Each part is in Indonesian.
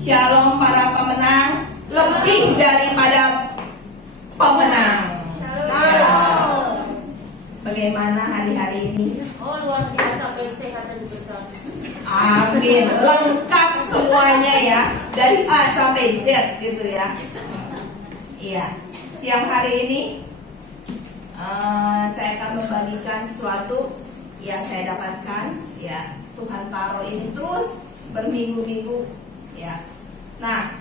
Shalom para pemenang, lebih daripada pemenang. Shalom. Bagaimana hari-hari ini? Oh, luar biasa, sehat dan berkah. Amin. Lengkap semuanya ya, dari A sampai Z gitu ya. Iya. Siang hari ini saya akan membagikan sesuatu yang saya dapatkan. Ya, Tuhan taruh ini terus berminggu-minggu. Ya. Nah,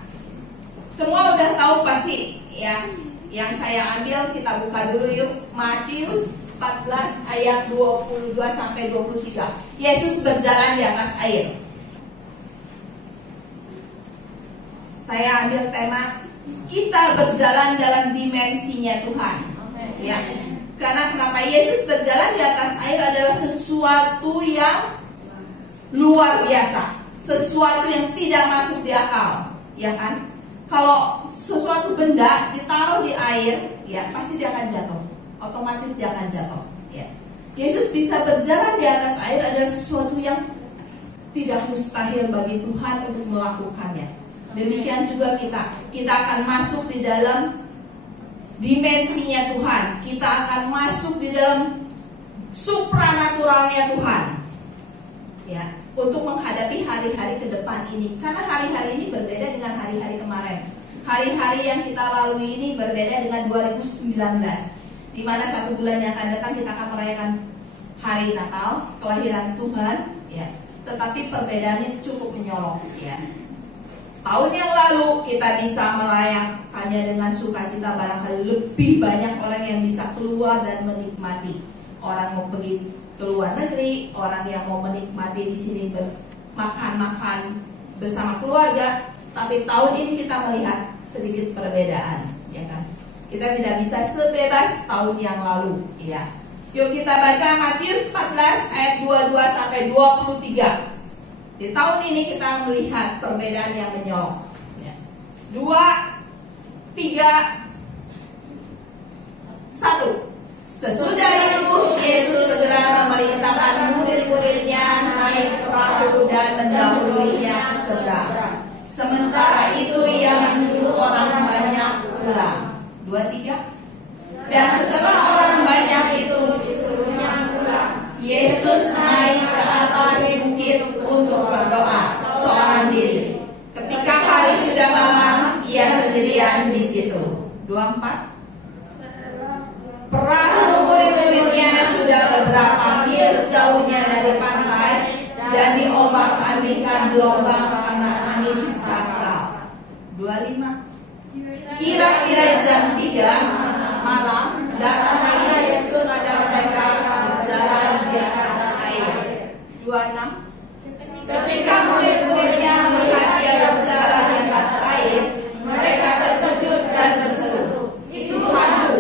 semua udah tahu pasti ya. Yang saya ambil, kita buka dulu yuk, Matius 14 ayat 22 sampai 23. Yesus berjalan di atas air. Saya ambil tema kita berjalan dalam dimensinya Tuhan. Ya. Karena kenapa Yesus berjalan di atas air adalah sesuatu yang luar biasa, sesuatu yang tidak masuk di akal, ya kan? Kalau sesuatu benda ditaruh di air, ya pasti dia akan jatuh. Otomatis dia akan jatuh. Ya. Yesus bisa berjalan di atas air adalah sesuatu yang tidak mustahil bagi Tuhan untuk melakukannya. Demikian juga kita akan masuk di dalam dimensinya Tuhan. Kita akan masuk di dalam supranaturalnya Tuhan. Ya, untuk menghadapi hari-hari ke depan ini. Karena hari-hari ini berbeda dengan hari-hari kemarin. Hari-hari yang kita lalui ini berbeda dengan 2019. Di mana 1 bulan yang akan datang kita akan merayakan hari Natal, kelahiran Tuhan, ya. Tetapi perbedaannya cukup menyolong, ya. Tahun yang lalu kita bisa merayakannya dengan sukacita, barangkali lebih banyak orang yang bisa keluar dan menikmati. Orang mau pergi ke luar negeri, orang yang mau menikmati di sini makan-makan bersama keluarga. Tapi tahun ini kita melihat sedikit perbedaan, ya kan? Kita tidak bisa sebebas tahun yang lalu, ya. Yuk kita baca Matius 14 ayat 22 sampai 23. Di tahun ini kita melihat perbedaan yang menyolong. Ya. 2, 3, 1. Sesudah itu Yesus segera memerintahkan murid-muridnya naik perahu dan mendahuluinya ke seberang. Sementara itu ia menyuruh orang banyak pulang. 2, 3. Dan setelah orang banyak itu disuruhnya pulang, Yesus naik ke atas bukit untuk berdoa seorang diri. Ketika hari sudah malam, ia sendirian di situ. 24. Perahu murid-muridnya sudah beberapa mil jauhnya dari pantai dan diombak-ambingkan gelombang karena angin sakral. 25. Kira-kira jam 3 malam datanglah Yesus pada mereka berjalan di atas air. 26. Ketika murid-muridnya melihat dia berjalan di atas air, mereka terkejut dan berseru, "Itu hantu!"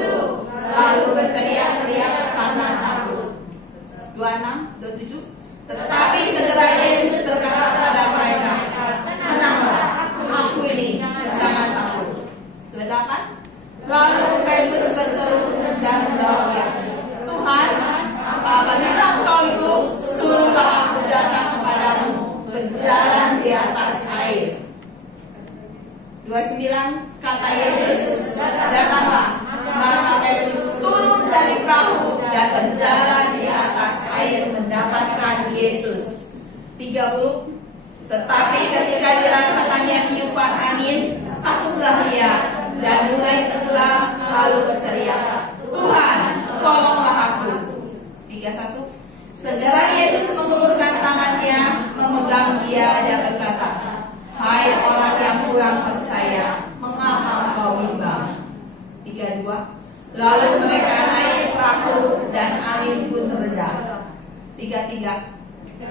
Lalu berteriak-teriak karena takut. 26, 27. Tetapi segera Yesus berkata pada mereka, "Tenanglah, aku ini, jangan takut." 28. Lalu Petrus berseru dan menjawabnya, "Tuhan, apabila Engkau itu, suruhlah aku datang kepadamu berjalan di atas air." 29. Kata Yesus, "Datanglah." Maka Petrus turun dari perahu dan berjalan di atas air mendapatkan Yesus. 30. Tetapi ketika dirasakannya tiupan angin, takutlah dia dan mulai tenggelam, lalu berteriak, "Tuhan, tolonglah aku." 31. Segera Yesus mengulurkan tangannya, memegang dia dan berkata, "Hai orang yang kurang percaya, mengapa engkau bimbang?" 32. Lalu mereka naik perahu dan angin pun reda. 33.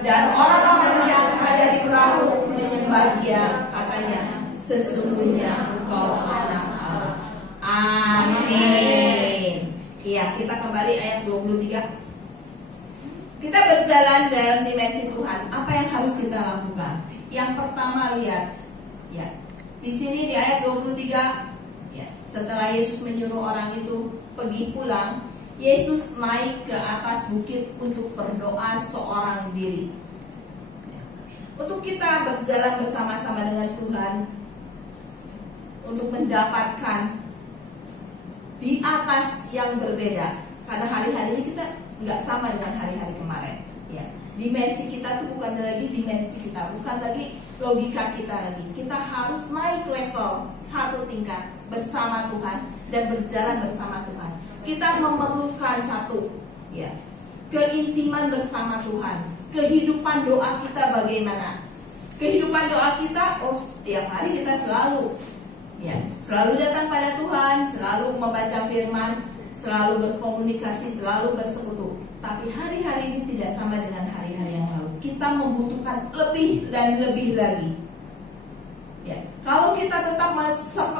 Dan orang-orang yang ada di perahu menyembah dia, katanya, "Sesungguhnya engkau anak Allah." Amin. Iya, kita kembali ayat 23. Kita berjalan dalam dimensi Tuhan. Apa yang harus kita lakukan? Yang pertama, lihat, ya, di sini di ayat 23. Setelah Yesus menyuruh orang itu pergi pulang, Yesus naik ke atas bukit untuk berdoa seorang diri. Untuk kita berjalan bersama-sama dengan Tuhan, Tuhan untuk mendapatkan di atas yang berbeda. Karena hari-hari ini kita nggak sama dengan hari-hari kemarin. Ya, dimensi kita tuh bukan lagi dimensi kita, bukan lagi logika kita lagi. Kita harus naik level satu tingkat bersama Tuhan dan berjalan bersama Tuhan. Kita memerlukan satu, ya, keintiman bersama Tuhan. Kehidupan doa kita bagaimana? Kehidupan doa kita, setiap hari kita selalu, ya, selalu datang pada Tuhan, selalu membaca firman, selalu berkomunikasi, selalu bersekutu. Tapi hari-hari ini tidak sama dengan hari-hari yang lalu. Kita membutuhkan lebih dan lebih lagi. Ya, kalau kita tetap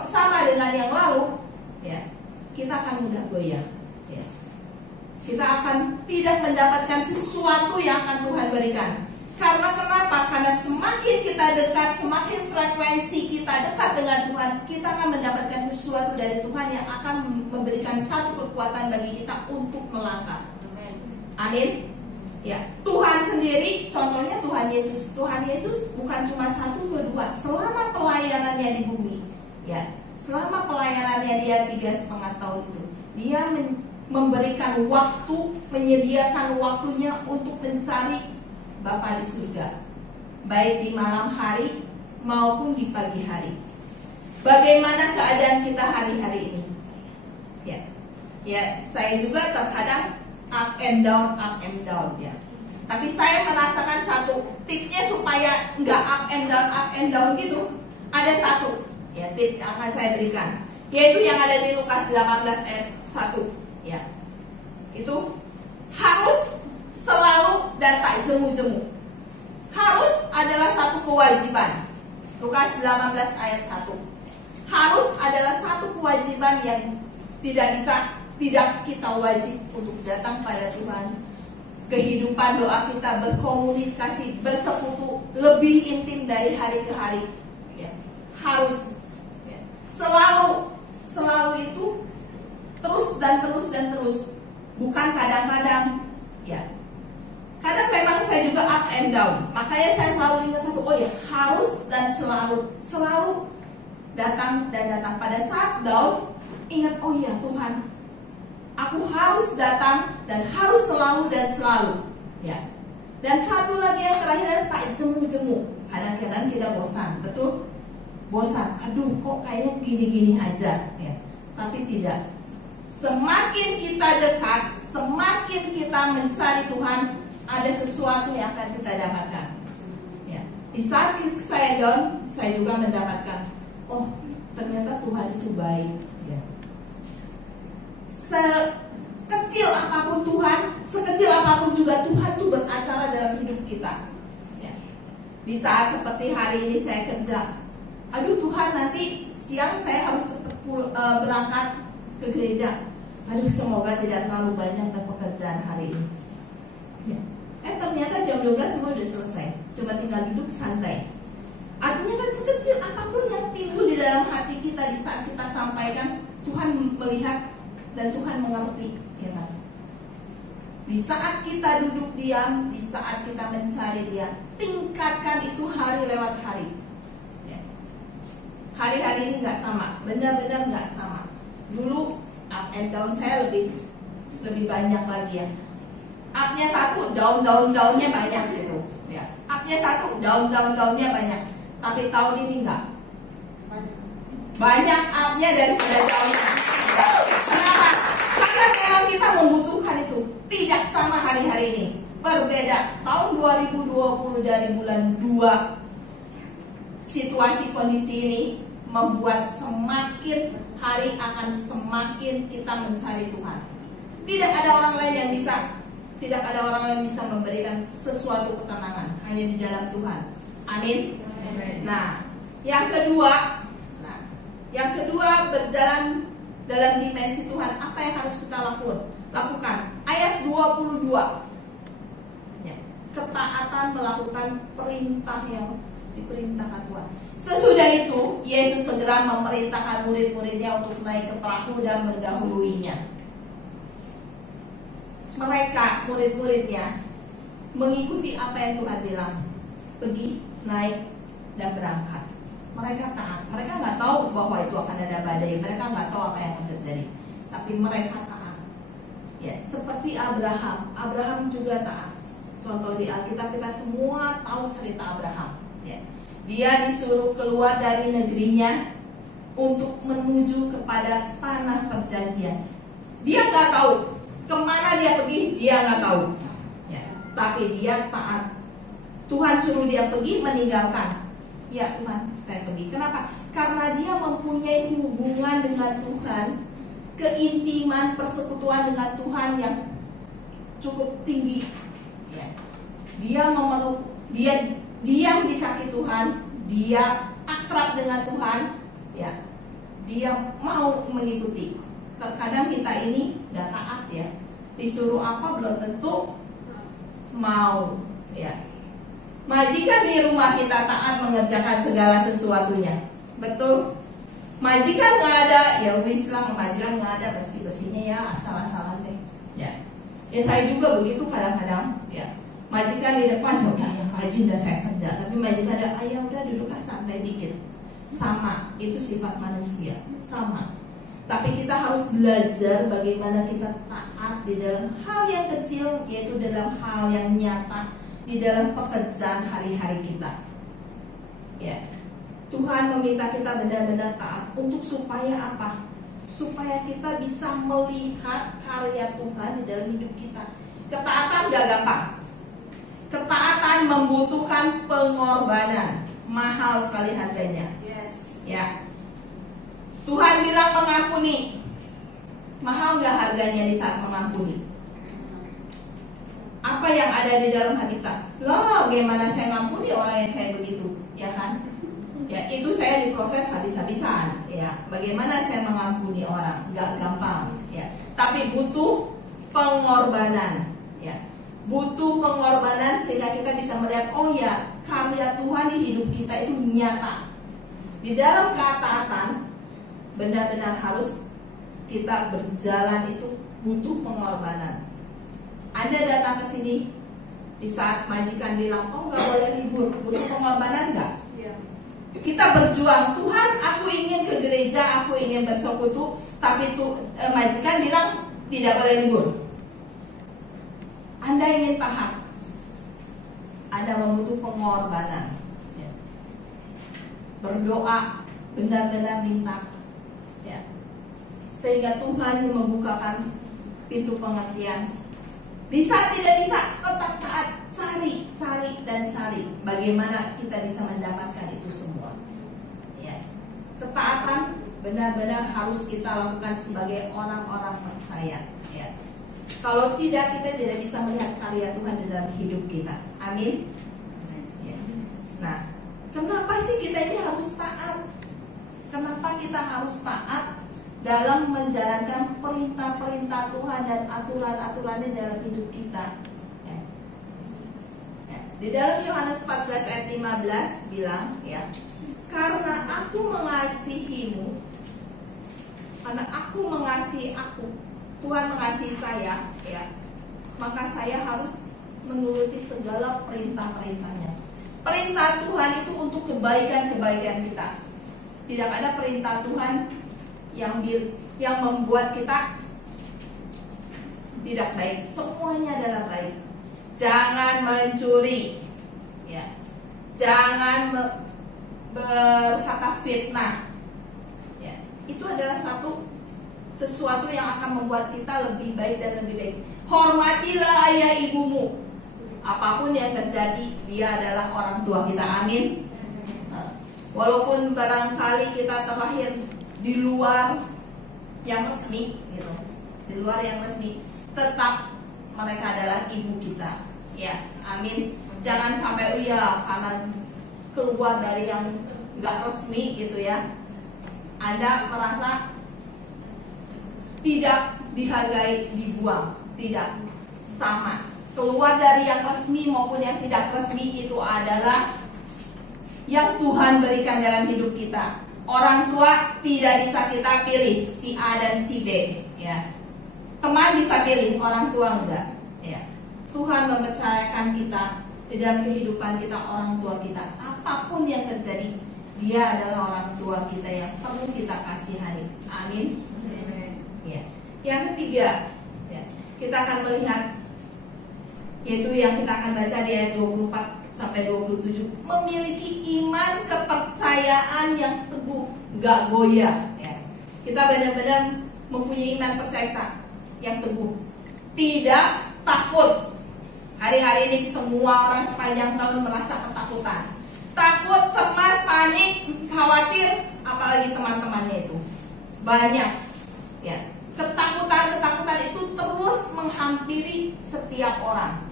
sama dengan yang lalu, ya, kita akan mudah goyah. Ya. Kita akan tidak mendapatkan sesuatu yang akan Tuhan berikan. Karena kenapa? Karena semakin kita dekat, semakin frekuensi kita dekat dengan Tuhan, kita akan mendapatkan sesuatu dari Tuhan yang akan memberikan satu kekuatan bagi kita untuk melangkah. Amin. Ya, Tuhan sendiri, contohnya Tuhan Yesus. Tuhan Yesus bukan cuma 1 atau 2. Selama pelayanannya di bumi, ya, selama pelayanannya dia 3,5 tahun itu, dia memberikan waktu, menyediakan waktunya untuk mencari Bapa di surga, baik di malam hari maupun di pagi hari. Bagaimana keadaan kita hari-hari ini? Ya, saya juga terkadang up and down, ya. Tapi saya merasakan satu tipnya supaya nggak up and down gitu. Ada satu, ya, tip yang akan saya berikan, yaitu yang ada di Lukas 18 ayat 1, ya. Itu harus selalu dan tak jemu-jemu. Harus adalah satu kewajiban. Lukas 18 ayat 1. Harus adalah satu kewajiban yang tidak kita wajib untuk datang pada Tuhan. Kehidupan doa kita, berkomunikasi, bersekutu lebih intim dari hari ke hari. Ya. Harus, ya. Selalu itu terus dan terus. Bukan kadang-kadang, ya. Kadang memang saya juga up and down. Makanya saya selalu ingat satu, harus dan selalu datang. Pada saat down, ingat, Tuhan, aku harus datang dan harus selalu. Ya. Dan satu lagi yang terakhir, tak jemu-jemu. Kadang-kadang kita bosan, betul? Bosan. Aduh, kok kayaknya gini-gini aja. Ya. Tapi tidak. Semakin kita dekat, semakin kita mencari Tuhan, ada sesuatu yang akan kita dapatkan. Ya. Di saat saya down, saya juga mendapatkan, ternyata Tuhan itu baik. Ya. Sekecil apapun Tuhan, sekecil apapun juga Tuhan tuh beracara dalam hidup kita. Ya. Di saat seperti hari ini saya kerja, Tuhan, nanti siang saya harus cepat berangkat ke gereja. Semoga tidak terlalu banyak pekerjaan hari ini. Ya. Ternyata jam 12 semua sudah selesai. Cuma tinggal duduk santai. Artinya kan sekecil apapun yang timbul di dalam hati kita di saat kita sampaikan, Tuhan melihat dan Tuhan mengerti. Ya kan? Di saat kita duduk diam, di saat kita mencari Dia, tingkatkan itu hari lewat hari. Ya. Hari-hari ini nggak sama, benar-benar nggak sama. Dulu up and down saya lebih banyak lagi ya. Up-nya satu, down-nya banyak gitu. Ya. Up-nya satu, down-nya banyak. Tapi tahun ini enggak. Banyak up-nya daripada down-nya. Kenapa? Karena memang kita membutuhkan itu. Tidak sama hari-hari ini. Berbeda. Tahun 2020 dari bulan 2, situasi kondisi ini membuat semakin hari akan semakin kita mencari Tuhan. Tidak ada orang lain yang bisa memberikan sesuatu ketenangan, hanya di dalam Tuhan. Amin. Nah, yang kedua berjalan dalam dimensi Tuhan. Apa yang harus kita lakukan? Ayat 22. Ya, ketaatan melakukan perintah yang diperintahkan Tuhan. Sesudah itu, Yesus segera memerintahkan murid-muridnya untuk naik ke perahu dan mendahuluinya. Mereka, murid-muridnya, mengikuti apa yang Tuhan bilang. Pergi, naik, dan berangkat. Mereka taat. Mereka nggak tahu bahwa itu akan ada badai. Mereka nggak tahu apa yang akan terjadi. Tapi mereka taat. Ya, seperti Abraham. Abraham juga taat. Contoh di Alkitab kita semua tahu cerita Abraham. Ya. Dia disuruh keluar dari negerinya untuk menuju kepada tanah perjanjian. Dia nggak tahu kemana dia pergi. Dia nggak tahu. Ya. Tapi dia taat. Tuhan suruh dia pergi, meninggalkan. Ya Tuhan, saya pergi. Kenapa? Karena dia mempunyai hubungan dengan Tuhan, keintiman persekutuan dengan Tuhan yang cukup tinggi. Ya. Dia memeluk, dia diam di kaki Tuhan, dia akrab dengan Tuhan. Ya. Dia mau mengikuti. Terkadang kita ini nggak taat ya. Disuruh apa belum tentu mau. Ya. Majikan di rumah kita taat mengerjakan segala sesuatunya, betul? Majikan nggak ada, ya wis lah, majikan nggak ada, bersih-bersihnya ya asal-asalan deh. Ya saya juga begitu kadang-kadang. Ya, majikan di depan ya udah yang rajin dah saya kerja, tapi majikan ada, ayah udah duduk santai dikit. Sama, itu sifat manusia, sama. Tapi kita harus belajar bagaimana kita taat di dalam hal yang kecil, yaitu dalam hal yang nyata. Di dalam pekerjaan hari-hari kita. Ya. Tuhan meminta kita benar-benar taat untuk supaya apa? Supaya kita bisa melihat karya Tuhan di dalam hidup kita. Ketaatan gak gampang. Ketaatan membutuhkan pengorbanan. Mahal sekali harganya. Yes. Ya. Tuhan bilang mengampuni. Mahal gak harganya di saat mengampuni? Apa yang ada di dalam hati kita? Loh, gimana saya ngampuni orang yang kayak begitu, ya kan? Ya, itu saya diproses habis-habisan. Ya, bagaimana saya mengampuni orang? Gak gampang. Ya, tapi butuh pengorbanan. Ya, butuh pengorbanan sehingga kita bisa melihat, oh ya, karya Tuhan di hidup kita itu nyata. Di dalam ketaatan, benar-benar harus kita berjalan itu butuh pengorbanan. Anda datang ke sini di saat majikan bilang, oh nggak boleh libur, butuh pengorbanan nggak? Ya. Kita berjuang, Tuhan, aku ingin ke gereja, aku ingin bersekutu, tapi majikan bilang tidak boleh libur. Anda ingin tahan, Anda membutuh pengorbanan. Ya. Berdoa, benar-benar minta, ya. Sehingga Tuhan yang membukakan pintu pengertian. Di saat tidak bisa, tetap taat, cari dan cari bagaimana kita bisa mendapatkan itu semua. Ya. Ketaatan benar-benar harus kita lakukan sebagai orang-orang percaya. Ya. Kalau tidak, kita tidak bisa melihat karya Tuhan di dalam hidup kita. Amin. Ya. Nah, kenapa sih kita ini harus taat? Kenapa kita harus taat dalam menjalankan perintah-perintah Tuhan dan aturan-aturannya dalam hidup kita? Ya. Ya. Di dalam Yohanes 14 ayat 15 bilang, ya, karena aku mengasihimu, karena aku mengasihi aku, Tuhan mengasihi saya, ya, maka saya harus menuruti segala perintah-perintahnya. Perintah Tuhan itu untuk kebaikan-kebaikan kita. Tidak ada perintah Tuhan yang membuat kita tidak baik. Semuanya adalah baik. Jangan mencuri, ya. Jangan berkata fitnah, ya. Itu adalah sesuatu yang akan membuat kita lebih baik dan lebih baik. Hormatilah ayah ibumu. Apapun yang terjadi, dia adalah orang tua kita. Amin. Walaupun barangkali kita terlahir di luar yang resmi, gitu, di luar yang resmi, tetap mereka adalah ibu kita, ya, amin. Jangan sampai karena keluar dari yang nggak resmi, gitu ya, Anda merasa tidak dihargai, dibuang. Tidak, sama. Keluar dari yang resmi maupun yang tidak resmi itu adalah yang Tuhan berikan dalam hidup kita. Orang tua tidak bisa kita pilih, si A dan si B, ya. Teman bisa pilih, orang tua enggak, ya. Tuhan mempercayakan kita di dalam kehidupan kita, orang tua kita. Apapun yang terjadi, Dia adalah orang tua kita yang perlu kita kasihani. Amin. Ya. Yang ketiga, ya, kita akan melihat, yaitu yang kita akan baca di ayat 24 sampai 27, memiliki iman kepercayaan yang teguh, gak goyah. Ya. Kita benar-benar mempunyai iman percaya yang teguh, tidak takut. Hari-hari ini semua orang sepanjang tahun merasa ketakutan, takut, cemas, panik, khawatir, apalagi teman-temannya itu banyak. Ya, ketakutan itu terus menghampiri setiap orang.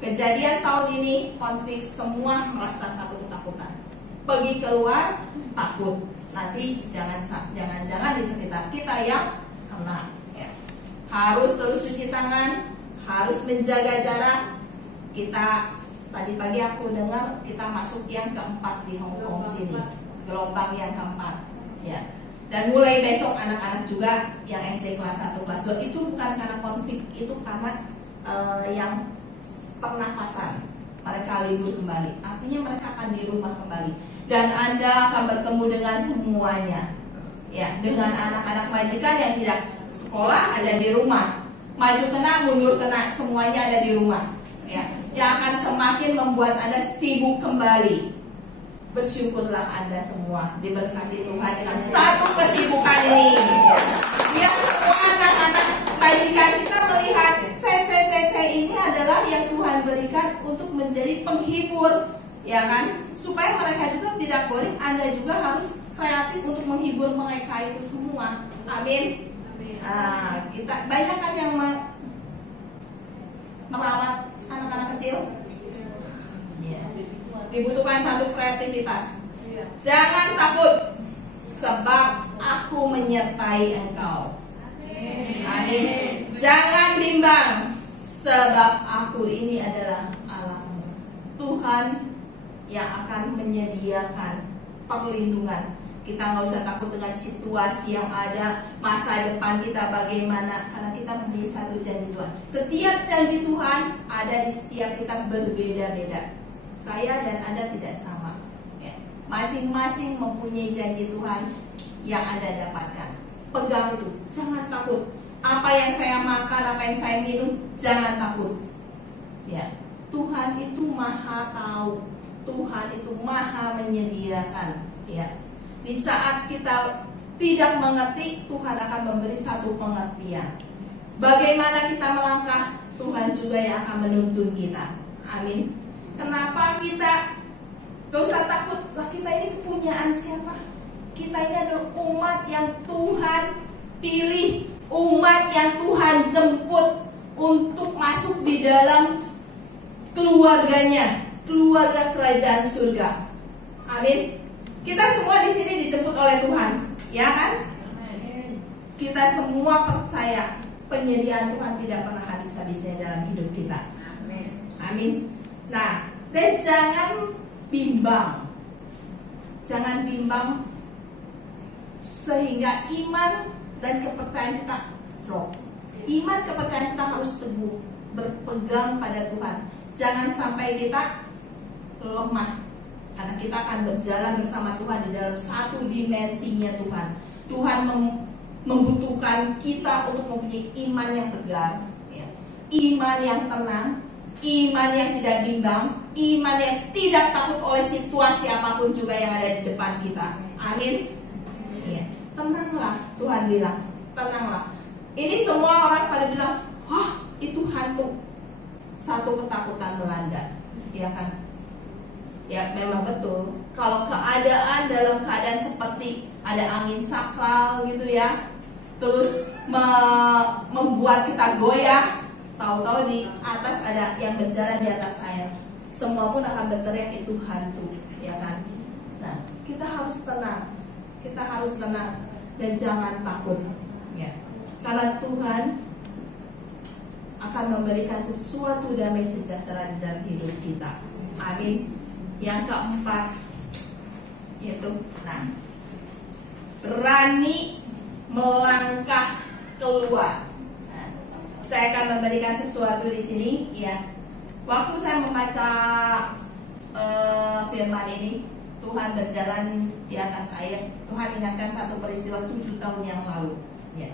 Kejadian tahun ini konflik, semua merasa satu ketakutan. Pergi keluar takut, nanti jangan-jangan di sekitar kita yang kena. Ya. Harus terus cuci tangan, harus menjaga jarak. Kita tadi pagi aku dengar kita masuk yang keempat di Hong Kong sini, gelombang yang keempat. Ya. Dan mulai besok anak-anak juga yang SD kelas 1, kelas 2 itu bukan karena konflik, itu karena yang pernafasan. Mereka libur kembali, artinya mereka akan di rumah kembali. Dan Anda akan bertemu dengan semuanya. Ya, dengan anak-anak majikan yang tidak sekolah ada di rumah. Maju kena, mundur kena, semuanya ada di rumah. Ya, yang akan semakin membuat Anda sibuk kembali. Bersyukurlah Anda semua diberkati Tuhan dengan satu kesibukan ini. Yang semua anak-anak majikan kita melihat cece ini adalah yang Tuhan berikan untuk menjadi penghibur, ya kan? Supaya mereka juga tidak boring, Anda juga harus kreatif untuk menghibur mereka itu semua. Amin. Nah, kita banyak kan yang merawat anak-anak kecil. Dibutuhkan satu kreativitas. Jangan takut, sebab aku menyertai engkau. Amin. Jangan bimbang, sebab aku ini adalah Allahmu. Tuhan yang akan menyediakan perlindungan. Kita nggak usah takut dengan situasi yang ada, masa depan kita bagaimana, karena kita mempunyai satu janji Tuhan. Setiap janji Tuhan ada di setiap kita berbeda-beda. Saya dan Anda tidak sama. Ya. Masing-masing mempunyai janji Tuhan yang Anda dapatkan. Pegang itu, jangan takut. Apa yang saya makan, apa yang saya minum, jangan takut. Ya, Tuhan itu maha tahu. Tuhan itu maha menyediakan. Ya. Di saat kita tidak mengerti, Tuhan akan memberi satu pengertian. Bagaimana kita melangkah, Tuhan juga yang akan menuntun kita. Amin. Kenapa kita gak usah takut? Lah, kita ini kepunyaan siapa? Kita ini adalah umat yang Tuhan pilih, umat yang Tuhan jemput untuk masuk di dalam keluarganya, keluarga kerajaan surga. Amin. Kita semua di sini dijemput oleh Tuhan, ya kan? Kita semua percaya penyediaan Tuhan tidak pernah habis-habisnya dalam hidup kita. Amin. Nah, dan jangan bimbang. Jangan bimbang sehingga iman dan kepercayaan kita drop. Iman kepercayaan kita harus teguh, berpegang pada Tuhan. Jangan sampai kita lemah, karena kita akan berjalan bersama Tuhan di dalam satu dimensinya Tuhan. Tuhan membutuhkan kita untuk mempunyai iman yang tegar, ya. Iman yang tenang, iman yang tidak bimbang, iman yang tidak takut oleh situasi apapun juga yang ada di depan kita. Amin. Ya. Tenanglah, Tuhan bilang, tenanglah. Ini semua orang pada bilang, "Hah, itu hantu." Satu ketakutan melanda, ya kan? Ya, memang betul. Kalau keadaan dalam keadaan seperti ada angin sakral gitu ya, terus membuat kita goyah, tahu-tahu di atas ada yang berjalan di atas air, semua pun akan berteriak itu hantu, ya kan? Nah, kita harus tenang, dan jangan takut, ya. Karena Tuhan akan memberikan sesuatu damai sejahtera di dalam hidup kita. Amin. Yang keempat, yaitu, nah, berani melangkah keluar. Saya akan memberikan sesuatu di sini, ya. Waktu saya membaca firman ini, Tuhan berjalan di atas air. Tuhan ingatkan satu peristiwa 7 tahun yang lalu. Ya.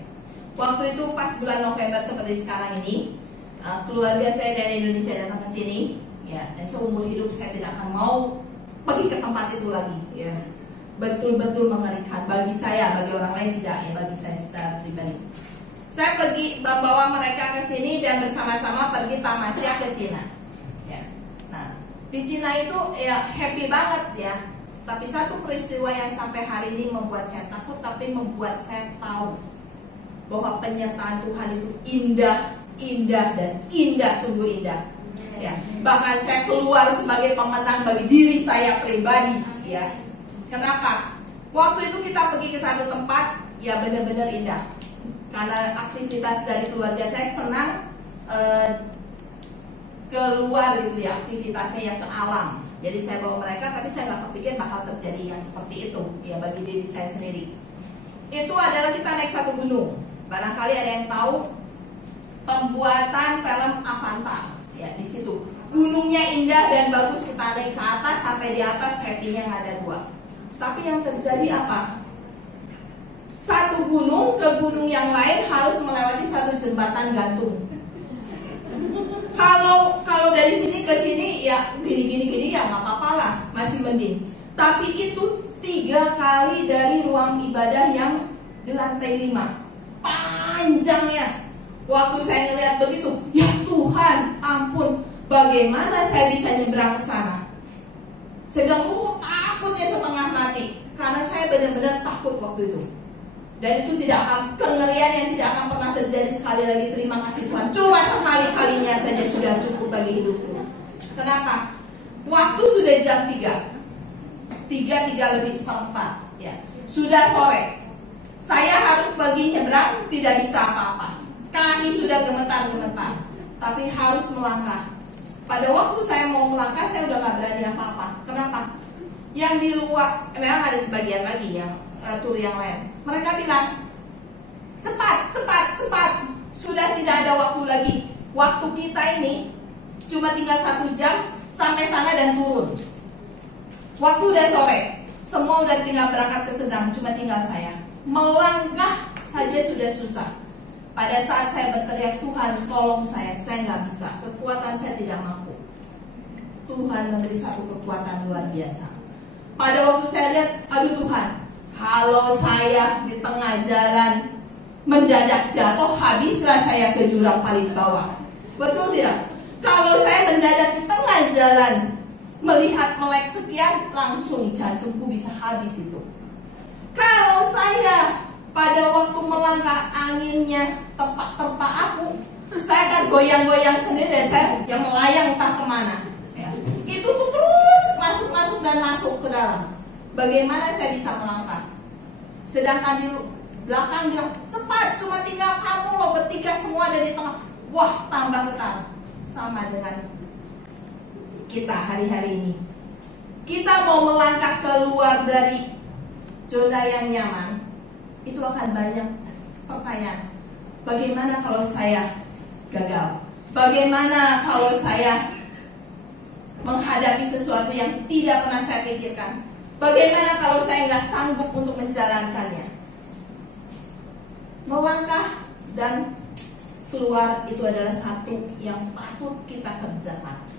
Waktu itu pas bulan November seperti sekarang ini, keluarga saya dari Indonesia datang ke sini. Ya, dan seumur hidup saya tidak akan mau pergi ke tempat itu lagi. Ya. Betul-betul mengerikan bagi saya, bagi orang lain tidak, ya bagi saya secara pribadi. Saya pergi membawa mereka ke sini dan bersama-sama pergi tamasya ke Cina. Ya. Nah, di Cina itu ya happy banget ya. Tapi satu peristiwa yang sampai hari ini membuat saya takut, tapi membuat saya tahu bahwa penyertaan Tuhan itu indah, indah dan indah, sungguh indah. Ya. Bahkan saya keluar sebagai pemenang bagi diri saya pribadi. Ya. Kenapa? Waktu itu kita pergi ke satu tempat, ya benar-benar indah. Karena aktivitas dari keluarga saya senang keluar gitu ya, aktivitasnya yang ke alam. Jadi saya bawa mereka, tapi saya nggak kepikir bakal terjadi yang seperti itu ya bagi diri saya sendiri. Itu adalah kita naik satu gunung. Barangkali ada yang tahu pembuatan film Avatar ya di situ. Gunungnya indah dan bagus, kita naik ke atas, sampai di atas happy-nya nggak ada dua. Tapi yang terjadi apa? Satu gunung ke gunung yang lain harus melewati satu jembatan gantung. Kalau dari sini ke sini ya gini ya nggak apa-apa lah, masih mending. Tapi itu 3 kali dari ruang ibadah yang di lantai 5, panjangnya. Waktu saya ngeliat begitu, ya Tuhan, ampun, bagaimana saya bisa nyebrang ke sana? Saya bilang, takutnya setengah mati, karena saya benar-benar takut waktu itu. Dan itu tidak akan, kengerian yang tidak akan pernah terjadi sekali lagi. Terima kasih Tuhan, cuma sekali-kalinya saja sudah cukup bagi hidupku. Kenapa? Waktu sudah jam 3 lebih seperempat ya. Sudah sore. Saya harus pergi nyebrang, tidak bisa apa-apa. Kaki sudah gemetar-gemetar, tapi harus melangkah. Pada waktu saya mau melangkah, saya udah gak berani apa-apa. Kenapa? Yang di luar, memang ada sebagian lagi yang tur yang lain. Mereka bilang, cepat. Sudah tidak ada waktu lagi. Waktu kita ini cuma tinggal 1 jam sampai sana dan turun. Waktu udah sore, semua udah tinggal berangkat ke Sedang, cuma tinggal saya. Melangkah saja sudah susah. Pada saat saya berteriak, Tuhan tolong saya nggak bisa, kekuatan saya tidak mampu. Tuhan memberi satu kekuatan luar biasa. Pada waktu saya lihat, aduh Tuhan, kalau saya di tengah jalan mendadak jatuh, habislah saya ke jurang paling bawah. Betul tidak? Kalau saya mendadak di tengah jalan melihat melek sekian, langsung jantungku bisa habis itu. Kalau saya pada waktu melangkah anginnya terpa aku, saya akan goyang-goyang sendiri dan saya yang melayang entah kemana. Ya. Itu tuh terus masuk dan masuk ke dalam. Bagaimana saya bisa melangkah? Sedangkan di belakang bilang cepat, cuma tinggal kamu loh bertiga semua ada di tengah. Wah, tambah ketar. Sama dengan kita hari-hari ini. Kita mau melangkah keluar dari zona yang nyaman, itu akan banyak pertanyaan. Bagaimana kalau saya gagal? Bagaimana kalau saya menghadapi sesuatu yang tidak pernah saya pikirkan? Bagaimana kalau saya nggak sanggup untuk menjalankannya? Melangkah dan keluar itu adalah satu yang patut kita kerjakan.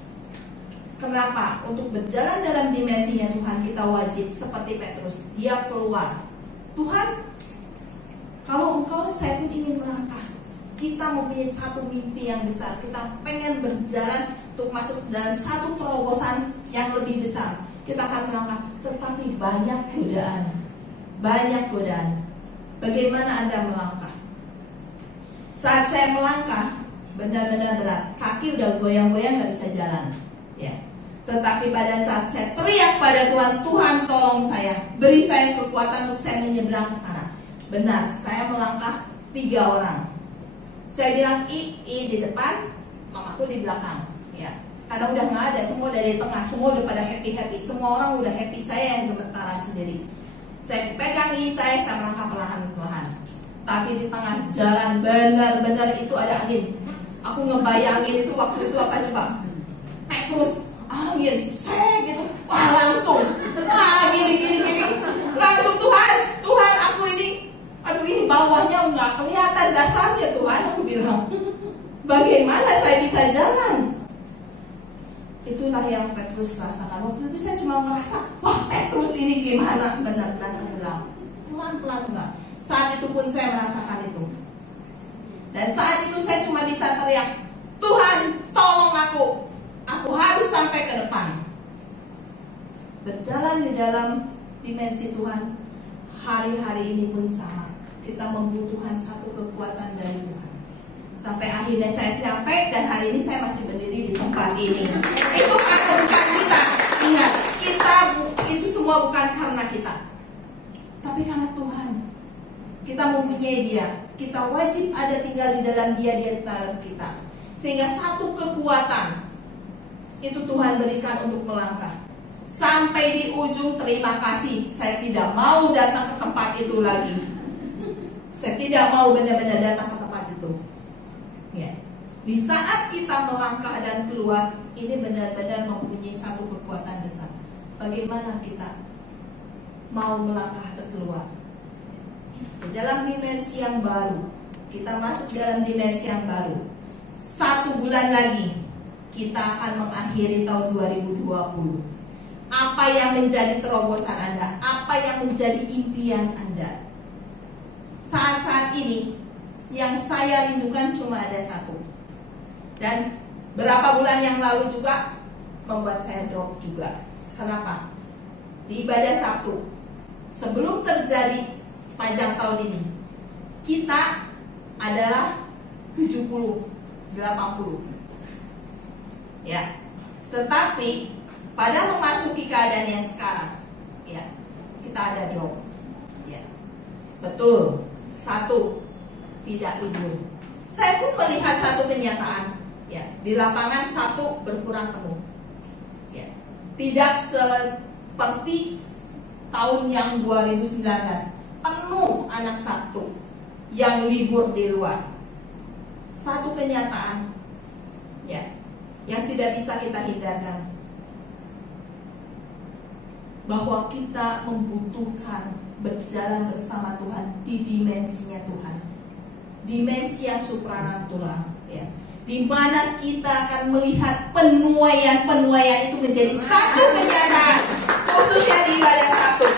Kenapa? Untuk berjalan dalam dimensinya Tuhan, kita wajib seperti Petrus, dia keluar. Tuhan, kalau Engkau, saya pun ingin melangkah. Kita mempunyai satu mimpi yang besar. Kita pengen berjalan untuk masuk dalam satu terobosan yang lebih besar. Kita akan melangkah, tetapi banyak godaan. Bagaimana Anda melangkah? Saat saya melangkah, benar-benar berat. Kaki udah goyang-goyang, gak bisa jalan. Ya. Tetapi pada saat saya teriak pada Tuhan, Tuhan tolong saya, beri saya kekuatan untuk saya menyeberang ke sana. Benar, saya melangkah 3 orang. Saya bilang I di depan, mamaku di belakang. Ya. Karena udah nggak ada, semua dari tengah, semua udah pada happy. Semua orang udah happy, saya yang gemetaran sendiri. Saya pegang saya melangkah perlahan-lahan. Tapi di tengah jalan benar-benar itu ada angin. Aku ngebayangin itu waktu itu apa coba? Terus angin, gitu, wah langsung Wah, gini. Langsung Tuhan aku ini, aduh ini bawahnya nggak kelihatan dasarnya Tuhan, aku bilang. Bagaimana saya bisa jalan? Itulah yang Petrus rasakan. Waktu itu saya cuma ngerasa, wah Petrus ini gimana? Benar-benar tenggelam. Pelan-pelan. Saat itu pun saya merasakan itu. Dan saat itu saya cuma bisa teriak, Tuhan tolong aku. Aku harus sampai ke depan. Berjalan di dalam dimensi Tuhan, hari-hari ini pun sama. Kita membutuhkan satu kekuatan dari Tuhan. Sampai akhirnya saya sampai, dan hari ini saya masih berdiri di tempat ini. Itu karena bukan kita. Ingat, itu semua bukan karena kita, tapi karena Tuhan. Kita mempunyai Dia. Kita wajib ada tinggal di dalam Dia di dalam kita. Sehingga satu kekuatan itu Tuhan berikan untuk melangkah. Sampai di ujung, terima kasih. Saya tidak mau datang ke tempat itu lagi. Saya tidak mau benar-benar datang ke tempat itu. Ya. Di saat kita melangkah dan keluar, ini benar-benar mempunyai satu kekuatan besar. Bagaimana kita mau melangkah dan keluar? Di dalam dimensi yang baru, kita masuk dalam dimensi yang baru. 1 bulan lagi kita akan mengakhiri tahun 2020. Apa yang menjadi terobosan Anda? Apa yang menjadi impian Anda? Saat-saat ini yang saya rindukan cuma ada satu. Dan berapa bulan yang lalu juga membuat saya drop juga. Kenapa? Di ibadah Sabtu, sebelum terjadi sepanjang tahun ini, kita adalah 70, 80. Ya. Tetapi pada memasuki keadaan yang sekarang, ya, kita ada drop. Ya. Betul. 1, tidak libur. Saya pun melihat satu kenyataan, ya, di lapangan 1 berkurang penuh. Ya. Tidak seperti tahun yang 2019. Penuh anak Sabtu yang libur di luar. Satu kenyataan, ya, yang tidak bisa kita hindarkan, bahwa kita membutuhkan berjalan bersama Tuhan di dimensinya Tuhan, dimensi yang supranatural, ya, di mana kita akan melihat penuaian itu menjadi satu kenyataan, khususnya di ibadah Sabtu.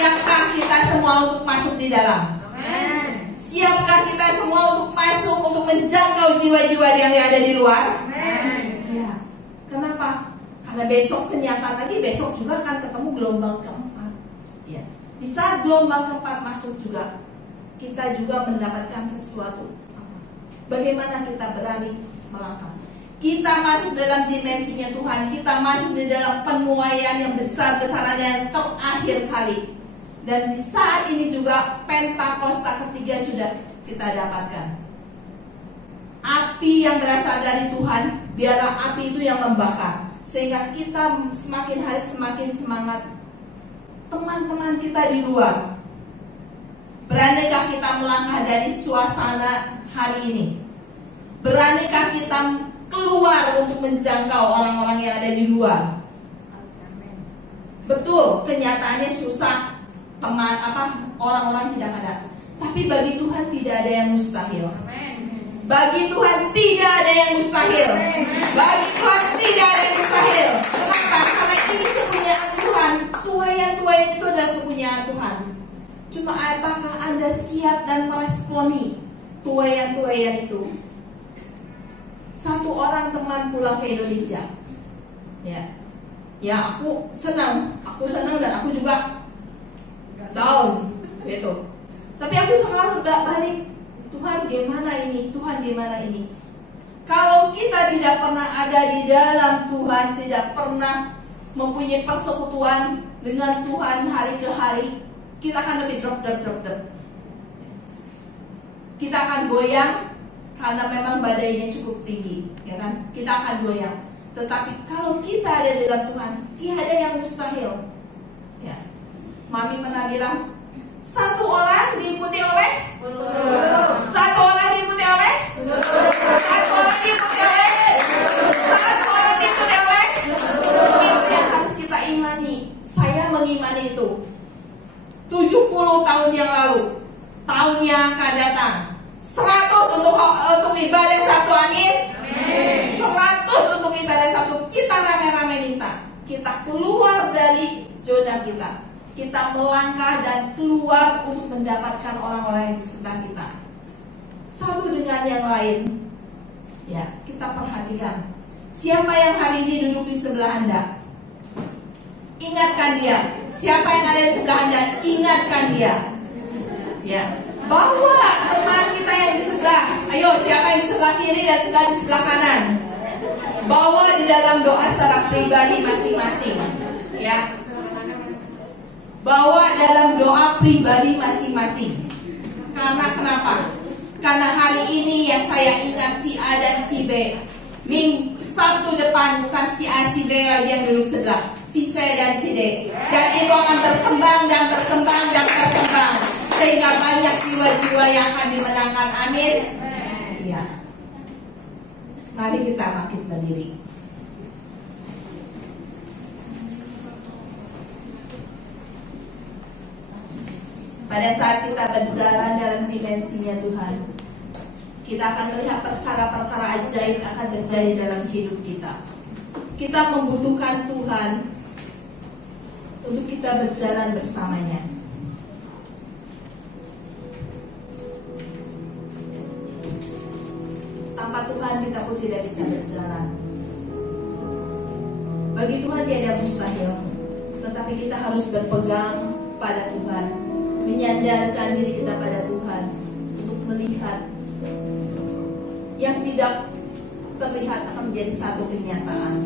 Siapkah kita semua untuk masuk di dalam? Amen. Siapkah kita semua untuk masuk, untuk menjangkau jiwa-jiwa yang ada di luar? Amen. Ya. Kenapa? Karena besok kenyataan lagi, besok juga akan ketemu gelombang keempat. Ya. Di saat gelombang keempat masuk juga, kita juga mendapatkan sesuatu. Bagaimana kita berani melangkah? Kita masuk dalam dimensinya Tuhan. Kita masuk di dalam penuaian yang besar-besaran yang terakhir kali. Dan di saat ini juga Pentakosta ketiga sudah kita dapatkan. Api yang berasal dari Tuhan, biarlah api itu yang membakar, sehingga kita semakin hari semakin semangat. Teman-teman kita di luar, beranikah kita melangkah dari suasana hari ini? Beranikah kita keluar untuk menjangkau orang-orang yang ada di luar? Betul, kenyataannya susah. Orang-orang tidak ada. Tapi bagi Tuhan tidak ada yang mustahil. Bagi Tuhan tidak ada yang mustahil. Bagi Tuhan tidak ada yang mustahil. Kenapa? Karena ini kepunyaan Tuhan. Tuayan-tuayan itu adalah kepunyaan Tuhan. Cuma apakah Anda siap dan meresponi tuayan-tuayan itu? Satu orang teman pulang ke Indonesia. Ya, aku senang dan aku juga down, gitu. Tapi aku selalu balik, Tuhan gimana ini? Tuhan gimana ini? Kalau kita tidak pernah ada di dalam Tuhan, tidak pernah mempunyai persekutuan dengan Tuhan hari ke hari, kita akan lebih drop. Kita akan goyang karena memang badainya cukup tinggi, ya kan? Kita akan goyang. Tetapi kalau kita ada di dalam Tuhan, tiada yang mustahil. Ya. Mami pernah bilang, satu orang diikuti oleh satu orang diikuti oleh satu orang diikuti oleh satu orang diikuti oleh. Itu yang harus kita imani. Saya 70 tahun yang lalu, tahun yang akan datang. 100 untuk ibadah Sabtu, amin. 100 untuk ibadah Sabtu. Kita rame-rame minta, kita keluar dari zona kita. Kita melangkah dan keluar untuk mendapatkan orang-orang yang di sekitar kita. Satu dengan yang lain, ya, kita perhatikan. Siapa yang hari ini duduk di sebelah Anda? Ingatkan dia. Siapa yang ada di sebelah Anda? Ingatkan dia. Ya. Bawa teman kita yang di sebelah. Ayo, siapa yang di sebelah kiri dan di sebelah kanan? Bawa di dalam doa secara pribadi masing-masing. Ya. Bawa dalam doa pribadi masing-masing. Karena kenapa? Karena hari ini yang saya ingat si A dan si B. Sabtu depan bukan si A si B lagi yang duduk sebelah, si C dan si D. Dan itu akan berkembang dan berkembang dan berkembang sehingga banyak jiwa-jiwa yang akan dimenangkan. Amin. Iya. Mari kita bangkit berdiri. Pada saat kita berjalan dalam dimensinya Tuhan, kita akan melihat perkara-perkara ajaib akan terjadi dalam hidup kita. Kita membutuhkan Tuhan untuk kita berjalan bersamanya. Tanpa Tuhan kita pun tidak bisa berjalan. Bagi Tuhan tiada mustahil, tetapi kita harus berpegang pada Tuhan, menyandarkan diri kita pada Tuhan untuk melihat yang tidak terlihat akan menjadi satu kenyataan.